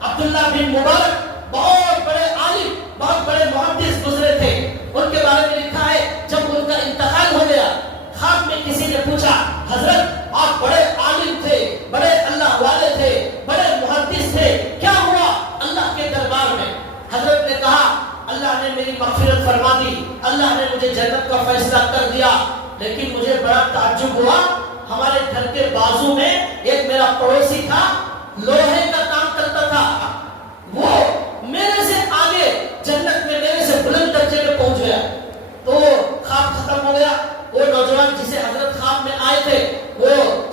عبداللہ بن مبارک بہت بڑے عالم، بہت بڑے محدث گزرے تھے. ان کے بارے میں لکھا ہے جب ان کا انتقال ہو گیا، خواب میں کسی نے پوچھا حضرت آپ بڑے عالم تھے، بڑے اللہ والے تھے، بڑے محدث تھے، کیا ہوا اللہ کے دربار میں؟ حضرت نے کہا اللہ نے میری مغفرت فرما دی، اللہ نے مجھے جنت کا فیصلہ کر دیا، لیکن مجھے بڑا تعجب ہوا، ہمارے گھر کے بازو میں ایک میرا پڑوسی تھا، لوہے کا کام کرتا تھا، وہ میرے سے آگے جنت میں میرے سے بلند درجے میں پہنچ گیا. تو خواب ختم ہو گیا. وہ نوجوان جسے حضرت خواب میں آئے تھے وہ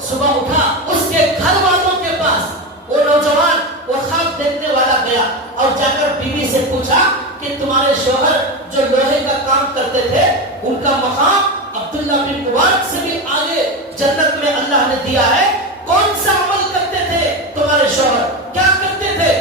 صبح اٹھا، اس کے گھر والوں کے پاس وہ نوجوان وہ خواب دیکھنے والا گیا اور جا کر بیوی سے پوچھا کہ تمہارے شوہر جو لوہے کا کام کرتے تھے ان کا مقام عبداللہ بن مبارک سے بھی آگے جنت میں اللہ نے دیا ہے، کون سا عمل کرتے تھے تمہارے شوہر، کیا کرتے تھے؟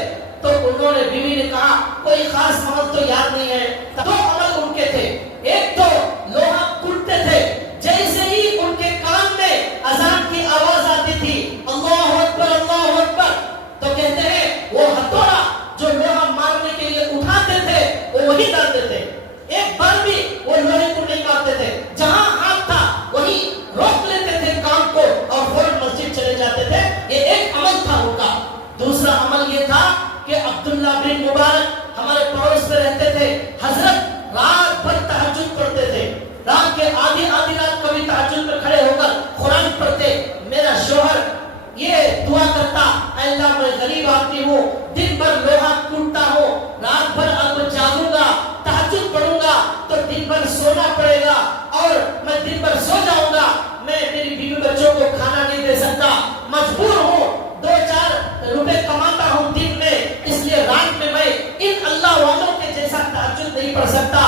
تو انہوں نے بیوی نے کہا کوئی خاص عمل تو یاد نہیں ہے. 2 عمل ان کے تھے. ایک تو لوہا کوٹتے تھے، جیسے ہی ان کے کان میں اذان کی آواز آتی تھی اللہ اکبر اللہ اکبر، تو کہتے ہیں وہ ہتھوڑا جو لوہا مارنے کے لیے اٹھاتے تھے وہ وہی ڈالتے تھے. ایک بار بھی وہ لوہے کو نہیں مارتے تھے، جہاں ہاتھ تھا وہی روک لیتے تھے کام کو اور فوراً مسجد چلے جاتے تھے. یہ ایک عمل تھا ان کا. دوسرا عمل یہ تھا کہ عبداللہ بن مبارک ہمارے پڑوس میں رہتے تھے. حضرت رات بھر تہجد پڑھتے تھے، رات کے آدھی رات کبھی تہجد میں کھڑے ہو کر قرآن پڑھتے. میرا شوہر یہ دعا کرتا اے اللہ میں غریب آدمی ہوں، دن بھر لوہا کوٹتا ہوں، رات بھر اب جاگوں گا تہجد پڑھوں گا تو دن بھر سونا پڑے گا اور میں دن بھر سو جاؤں گا، میں میری بیوی بچوں کو کھانا نہیں دے سکتا، مجبور ہوں، 2-4 روپے کماتا ہوں دن میں، اس لیے رات میں میں ان اللہ والوں کے جیسا تہجد نہیں پڑھ سکتا.